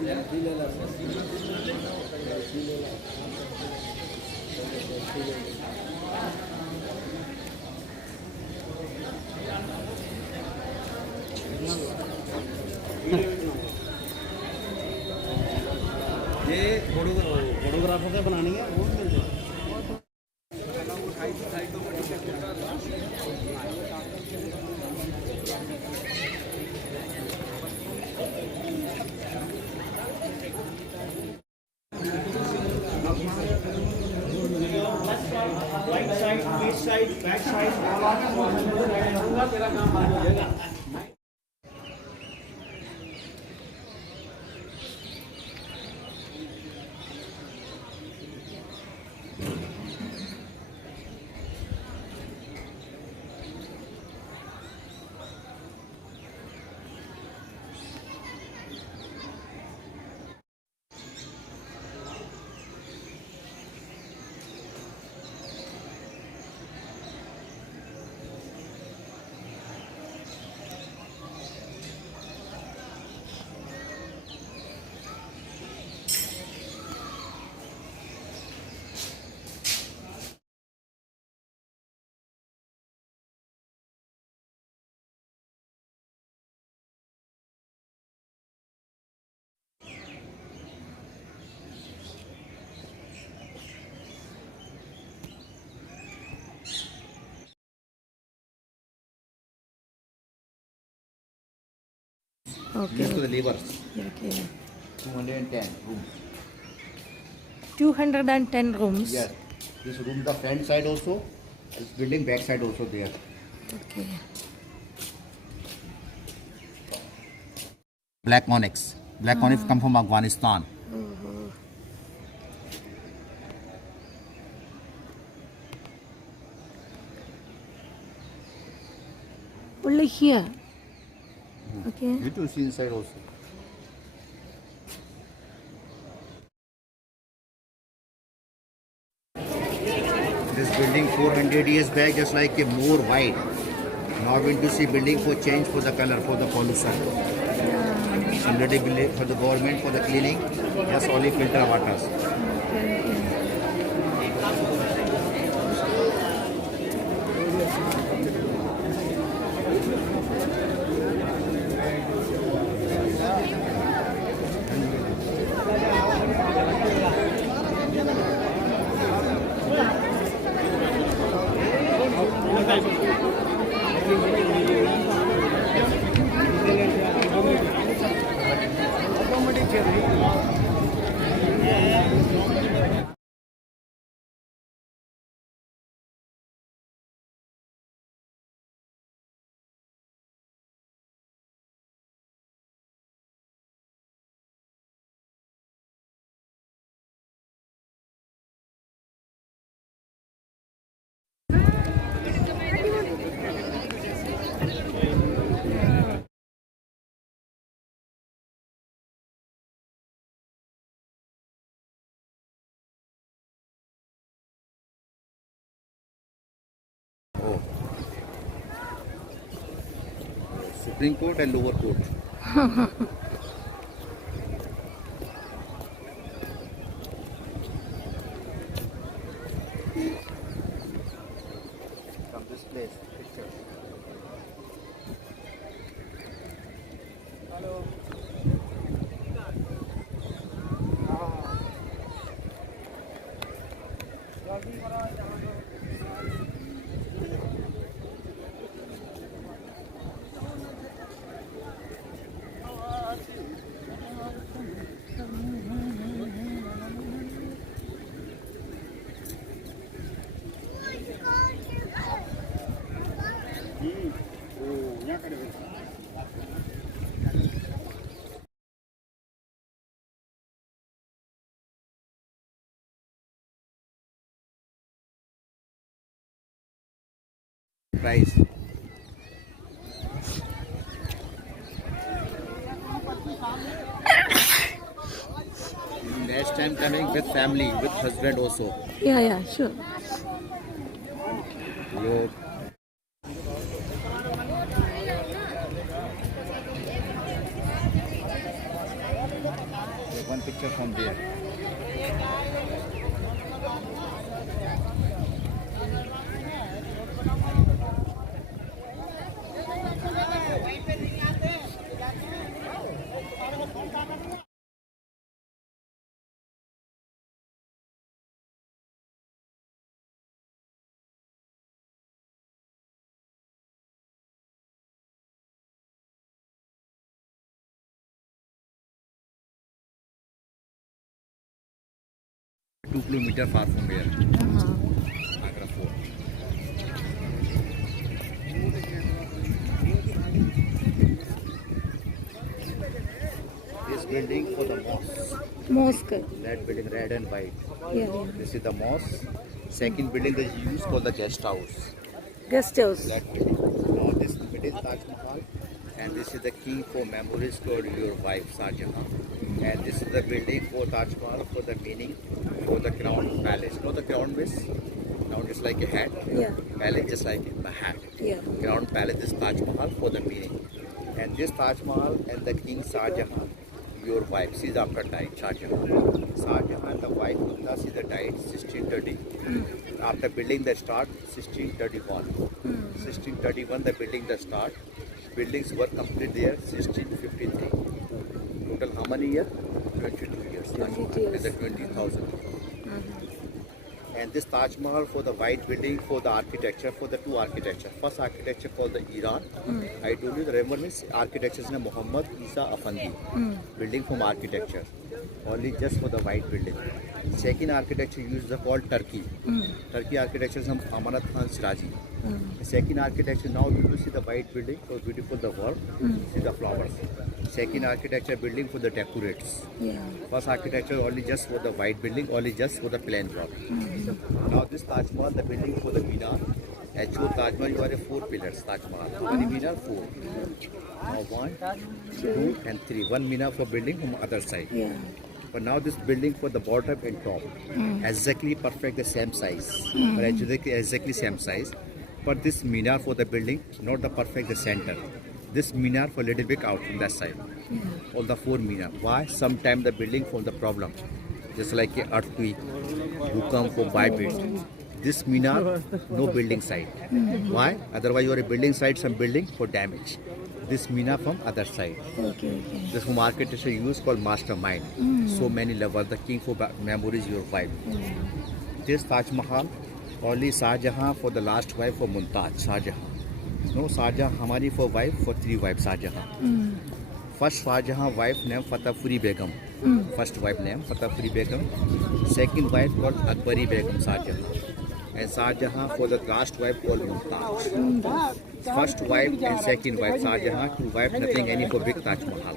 ये फोटोग्राफर से बनानी है वो मिल जाए। Right side, east side, back side, तेरा काम आ जाएगा। Okay. Next to the levers. Okay. 210 room. 210 rooms. Yes. This room the front side also. This building back side also there. Okay. Black onyx. Black onyx come from Afghanistan. Only here. Okay. You to see inside also. This building 400 years back just like a more wide. Now going to see building for change for the color for the pollution. Already built for the government for the cleaning. Just only filter waters. Oh. Supreme Court and lower court. From this place, picture. Hello. Price. Next time coming with family, with husband also. Yeah, sure. Your picture from there. Two kilometer far from here, Agra Fort. This building for the mosque. Mosque. That building red and white. Yeah. This is the mosque. Second building is used for the guest house. Guest house. That building. Now this building is Taj Mahal, and this is the key for memories for your wife Shah Jahan. And this is the building for Taj Mahal for the meaning for the crown palace. You know the crown is? Crown is like a hat. Yeah. Palace is like a hat. Yeah. Crown palace is Taj Mahal for the meaning. And this Taj Mahal and the king Shah Jahan, your wife, she is after died, Shah Jahan. Shah Jahan, the wife Mumtaz, she died 1630. After building the start, 1631. 1631, the building the start. Buildings were complete there, 1653. Total how many years? 22 years. 22 years. And the 20,000. And this Taj Mahal for the white building, for the architecture, for the two architecture. First architecture called the Iran. I told you the remember means architecture is Muhammad Isa Afandi. Building from architecture. Only just for the white building. Second architecture used the called Turkey. Turkey architecture is Amanat Khan Siraji. Second architecture, now you will see the white building, so beautiful the work, see the flowers. Second architecture building for the decorates. Yeah. First architecture only just for the white building, only just for the plain work. Now this Taj Mahal, the building for the Minar. Actual Taj Mahal, you are a 4 pillars, Taj Mahal. How many Minar? 4. Now 1, 2 and 3. 1 Minar for building from other side. Yeah. But now this building for the bottom and top, exactly perfect the same size. But actually exactly same size. But this Minar for the building, not the perfect the center. This Minar for little bit out from that side. All the 4 Minar. Why? Sometime the building for the problem. Just like a earthquake, Bhukam for vibrate. This Minar, no building side. Why? Otherwise you are a building side, some building for damage. This Minar from other side. Okay. This from architecture used called mastermind. So many level, the king for memories your wife. This Taj Mahal, only Shah Jahan for the last wife for Mumtaz, Shah Jahan. No, Shah Jahan, Hamari for wife, for 3 wives, Shah Jahan. First Shah Jahan wife named Fatehpuri Begum. First wife named Fatehpuri Begum. Second wife called Akbari Begum, Shah Jahan. And Shah Jahan for the last wife called Mumtaz. First wife and second wife, Shah Jahan, 2 wives, nothing any for big Taj Mahal.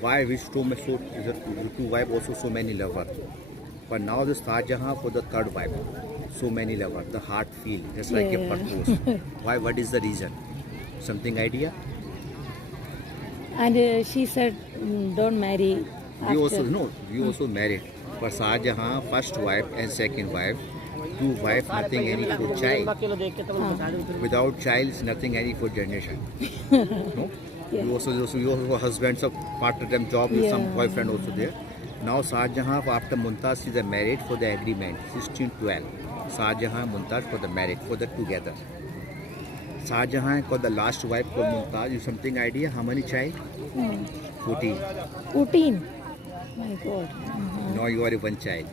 Why wish to make so 2 wives also so many lovers. But now this Shah Jahan for the 3rd wife, so many lovers, the heart feel just like a purpose. Why? What is the reason? Something idea? And she said, don't marry. We also married. But Shah Jahan, first wife and second wife, 2 wives, nothing any for child. Without child, is nothing any for generation. No? Yeah. You also husband, some part-time job, with some boyfriend also there. Now Shah Jahan after Mumtaz is married for the agreement 1612. Shah Jahan Mumtaz for the marriage for the together. Shah Jahan called the last wife for Mumtaz. You something idea how many child? 14. 14. My God. Now you are one child.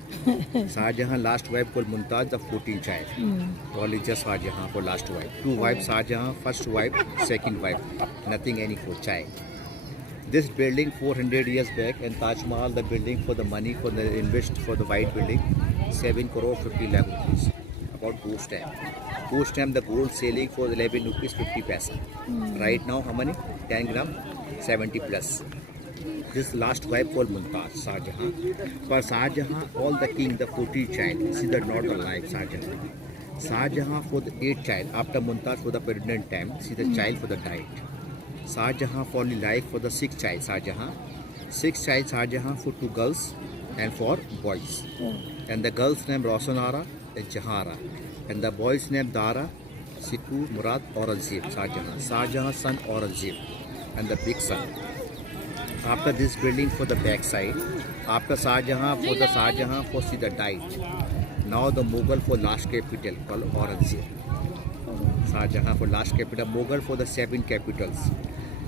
Shah Jahan last wife called Mumtaz, the 14 child. Only just Shah Jahan for last wife. 2 wives Shah Jahan, first wife, second wife. Nothing any for child. This building 400 years back and Taj Mahal, the building for the money for the invest for the white building, 7 crore 50 lakh rupees. About those time. Those time the gold selling for 11 rupees 50 paisa. Right now how many? 10 gram, 70 plus. This last wife called Mumtaz, Shah Jahan. For Shah Jahan, all the king, the 14th child, see the not alive, Shah Jahan. Shah Jahan for the 8th child, after Mumtaz for the pregnant time, see the child for the died. Shah Jahan for only life for the 6th child, Shah Jahan. 6th child, Shah Jahan for 2 girls and 4 boys. And the girls name Rosanara and Jahara. And the boys name Dara, Situ, Murad, Aurangzeb, Shah Jahan. Shah Jahan's son Aurangzeb and the big son. After this building for the back side, After Shahjahan, for the Shahjahan, for see the died. Now the Mughal for last capital called Aurangzeb. Shahjahan for last capital, Mughal for the 7 capitals.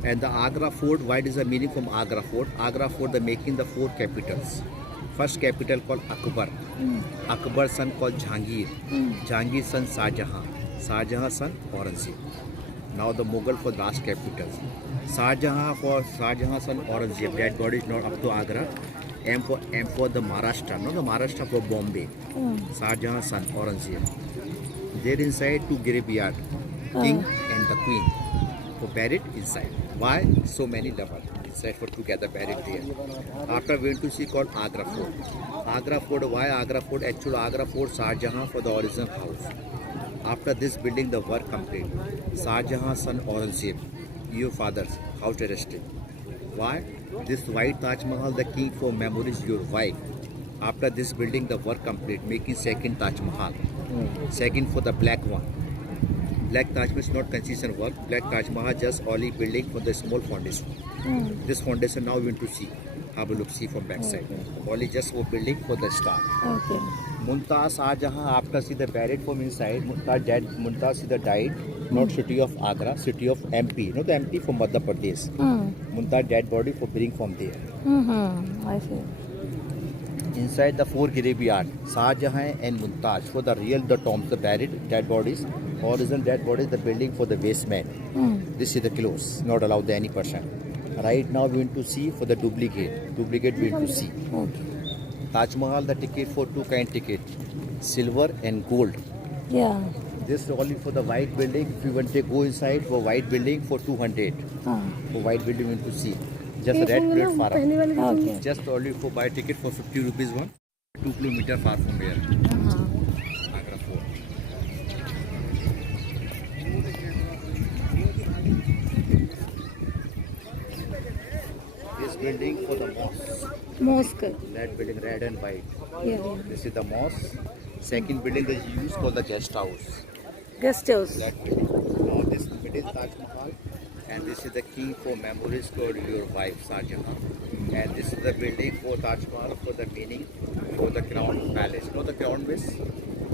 And the Agra fort, what is the meaning from Agra fort? Agra fort, the making the 4 capitals. First capital called Akbar. Akbar son called Jahangir. Jahangir son Shahjahan. Shahjahan son Aurangzeb. Now the Mughal for last capitals. Shahjahan son Aurangzeb. That body is not up to Agra. M for the Maharashtra. No, the Maharashtra for Bombay. Shahjahan son Aurangzeb. There inside 2 graveyard, king and the queen, for buried inside. Why so many lovers inside for together buried there? After we went to see called Agra Fort. Agra Fort, why Agra Fort? Actually Agra Fort Shahjahan for the original house. After this building the work complete. Shahjahan son Aurangzeb, your father's house arrested. Why? This white Taj Mahal, the king for memories your wife. After this building the work complete, making second Taj Mahal. Second for the black one. Black Taj Mahal is not construction work. Black Taj Mahal just only building for the small foundation. This foundation now we want to see. Have a look, see from back side. Only just for building for the start. Okay. Mumtaz Shahjahan after see the buried from inside. Mumtaz see the died. Not city of Agra, city of MP. Not the MP from Madhya Pradesh. Mumtaz dead body for bring from there. I see. Inside the 4 graveyard, Shahjahan and Mumtaz for the real the tombs, the buried dead bodies, original dead bodies, the building for the basement. This is the close, not allowed any person. Right now we want to see for the duplicate. Duplicate we want to see. Okay. Taj Mahal the ticket for 2 kind ticket, silver and gold. Yeah. This only for the white building. If you want to go inside for white building for 200. For white building we want to see. Just a red plate far. Okay. Just only for buy ticket for 50 rupees one. 2 kilometer far from here. Agra Fort. This building for the mosque. Mosque. That building red and white. Yeah. This is the mosque. Second building is used called the guest house. Guest house. That building. Now this building Taj Mahal. And this is the key for memories for your wife Shahjahan. And this is the building for Taj Mahal for the meaning for the crown palace. You know the crown is?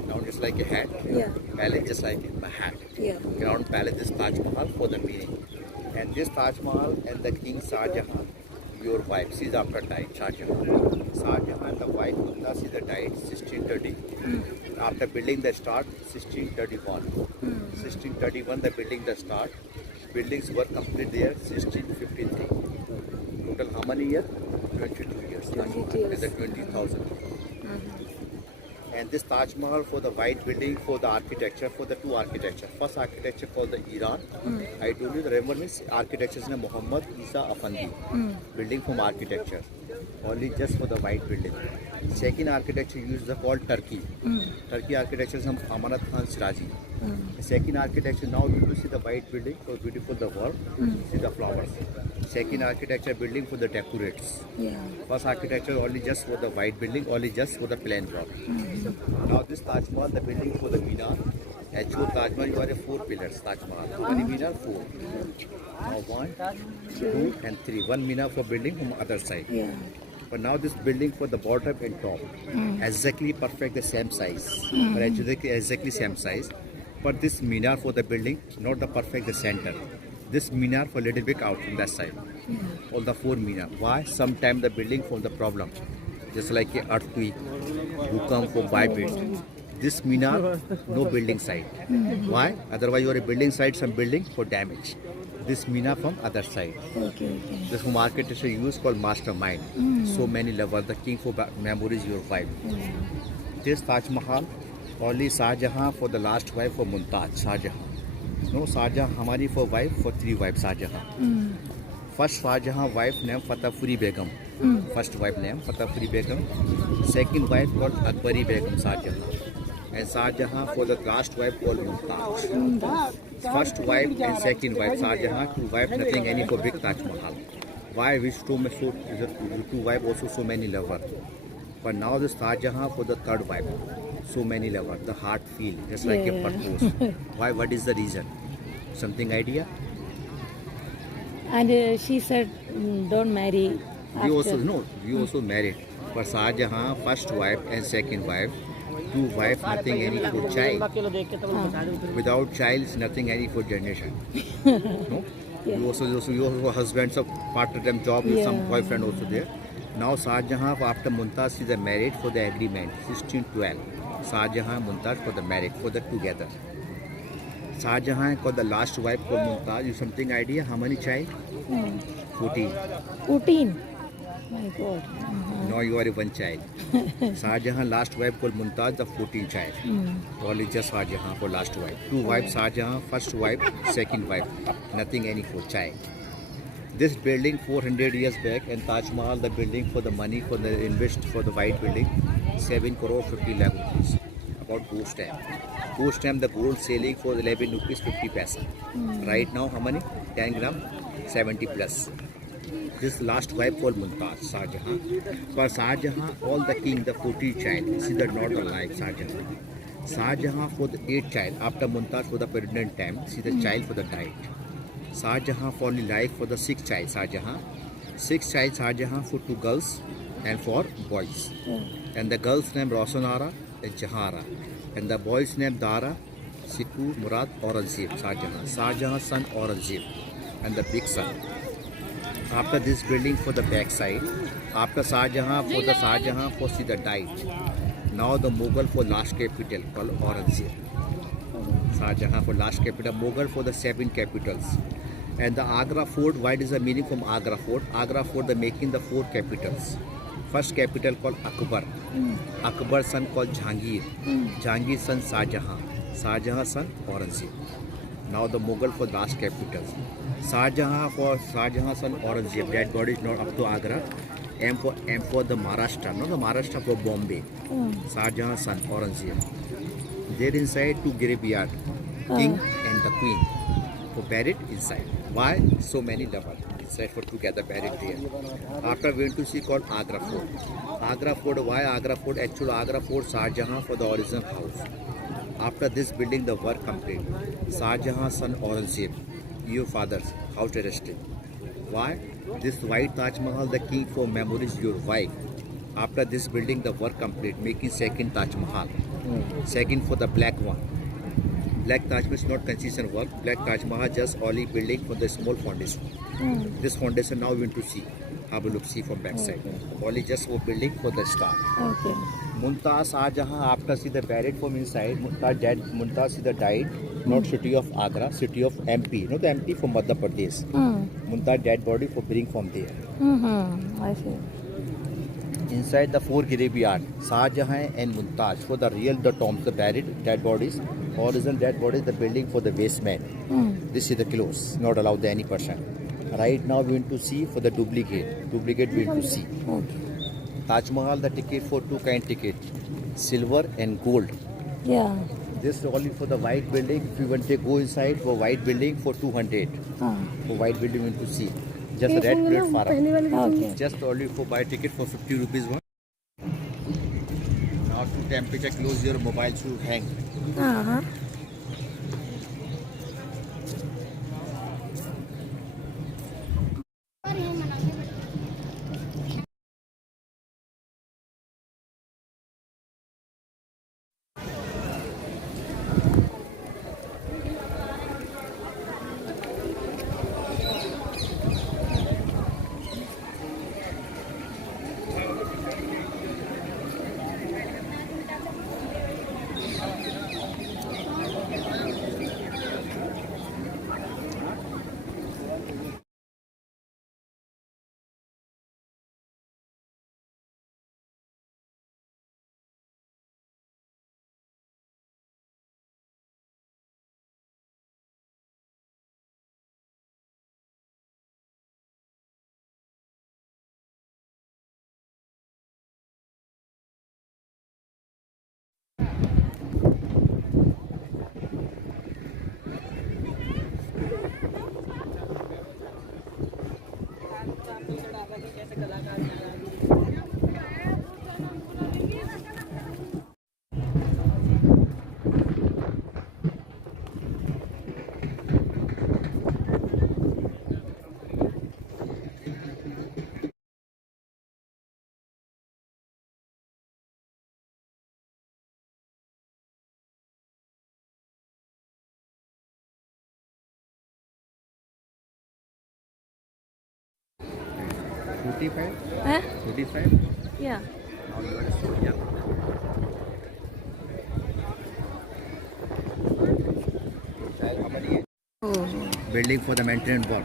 Crown is like a hat. Yeah. Palace just like a hat. Yeah. Crown palace is Taj Mahal for the meaning. And this Taj Mahal and the king Shahjahan, your wife, she is after died, Shahjahan. Shahjahan, the wife, Mumtaz, is died 1630. After building the start, 1631. 1631, the building the start. Buildings were complete there 1653. Total how many years? 22 years. 22 years. With the 20,000. And this Taj Mahal for the white building for the architecture, for the 2 architecture. First architecture called the Iran. I told you the remember means architecture is Muhammad Isa Afandi. Building from architecture. Only just for the white building. Second architecture used the called Turkey. Turkey architecture is Amanat Khan Siraji. Second architecture now you will see the white building for beautiful the world. See the flowers. Second architecture building for the decorates. Yeah. First architecture only just for the white building, only just for the plain wall. Now this Taj Mahal, the building for the Minar. Actual Taj Mahal, you are 4 pillars, Taj Mahal. How many Minar? 4. Now 1, 2 and 3. 1 Minar for building from other side. Yeah. But now this building for the bottom and top, exactly perfect the same size. But exactly same size. But this Minar for the building, not the perfect the center. This Minar for little bit out from that side. All the 4 Minar. Why? Sometime the building for the problem. Just like a earthquake, bhukam for vibrate. This Minar, no building side. Why? Otherwise you are a building side, some building for damage. This Minar from other side. Okay. This from architecture used called mastermind. So many levels. The king for memories your wife. This Taj Mahal, only Shahjahan for the last wife for Mumtaz. Shahjahan. No, Shahjahan Hamari for wife for 3 wives Shahjahan. First Shahjahan wife named Fatehpuri Begum. First wife named Fatehpuri Begum. Second wife called Akbari Begum Shahjahan. And Shahjahan for the last wife called Mumtaz. First wife and second wife Shahjahan, 2 wives, nothing any for big Taj Mahal. Why wish to make so 2 wives also so many lovers. But now this Shahjahan for the 3rd wife, so many lovers. The heart feel just like a purpose. Why? What is the reason? Something idea? And she said, don't marry. We also married. For Shahjahan, first wife and second wife, two wife, nothing any for child. Without child, is nothing any for generation. No? Yeah. You also husbands of part-time job with some Yeah. boyfriend also there. Now Shahjahan after Mumtaz is married for the agreement 1612. Shahjahan Mumtaz for the marriage for the together. Shahjahan got the last wife for Mumtaz. You something idea how many child? 14. 14. My God. Now you are one child. Shahjahan last wife called Mumtaz the 14 child. Only just Shahjahan for last wife. Two wives Shahjahan, first wife, second wife. Nothing any for child. This building 400 years back and Taj Mahal the building for the money for the invest for the white building 7 crore 50 lakh rupees. About ghost time. Ghost time the gold selling for 11 rupees 50 paisa. Right now how many? 10 gram 70 plus. This last wife called Mumtaz, Shahjahan. For Shahjahan, all the king, the 14 child, see the not alive, Shahjahan. Shahjahan for the 8th child, after Mumtaz for the pregnant time, see the child for the died. Shahjahan for only life for the 6th child, Shahjahan. 6th child, Shahjahan for 2 girls and 4 boys. And the girls name Rosanara and Jahara. And the boys name Dara, Siku, Murad, Aurangzeb, Shahjahan. Shahjahan's son Aurangzeb and the big son. After this building for the back side, after Shahjahan for see the died. Now the Mughal for last capital called Aurangzeb. Shahjahan for last capital, Mughal for the 7 capitals. And the Agra fort, what is the meaning from Agra fort? Agra fort the making the 4 capitals. First capital called Akbar. Akbar's son called Jahangir. Jahangir's son Shahjahan. Shahjahan's son Aurangzeb. Now the Mughal for last capital. Shahjahan for Shahjahan's son Aurangzeb. That body is not up to Agra. M for the Maharashtra. Not the Maharashtra for Bombay. Shahjahan's son Aurangzeb. There inside 2 graveyard. King and the queen. For buried inside. Why so many lovers? Inside for together buried there. After we went to see called Agra Fort. Agra Fort, why Agra Fort? Actually Agra Fort Shahjahan for the original house. After this building the work complete. Shahjahan's son Aurangzeb, your father's house arrested. Why? This white Taj Mahal the king for memories your wife. After this building the work complete, making second Taj Mahal. Second for the black one. Black Taj Mahal is not construction work. Black Taj Mahal just only building for the small foundation. This foundation now we want to see. Have a look see from back side. Only just for building for the star. Okay. Mumtaz Shahjahan after see the buried from inside. Mumtaz see the died. Not city of Agra, city of MP. Not the MP from Madhya Pradesh. Mumtaz dead body for bring from there. I see. Inside the 4 graveyard, Shahjahan and Mumtaz for the real the tombs, the buried dead bodies. Original dead bodies, the building for the basement. This is the close, not allowed any person. Right now we want to see for the duplicate. Duplicate we want to see. Okay. Taj Mahal the ticket for 2 kind ticket, silver and gold. Yeah. This only for the white building. If you want to go inside for white building for 200. For white building we want to see. Just a red platform. Okay. Just only for buy ticket for 50 rupees one. Now to temperature close your mobile to hang. Uh-huh. 45? Eh? 45? Yeah. Now you are so young. Child, how many age? Oh. Building for the maintenance work.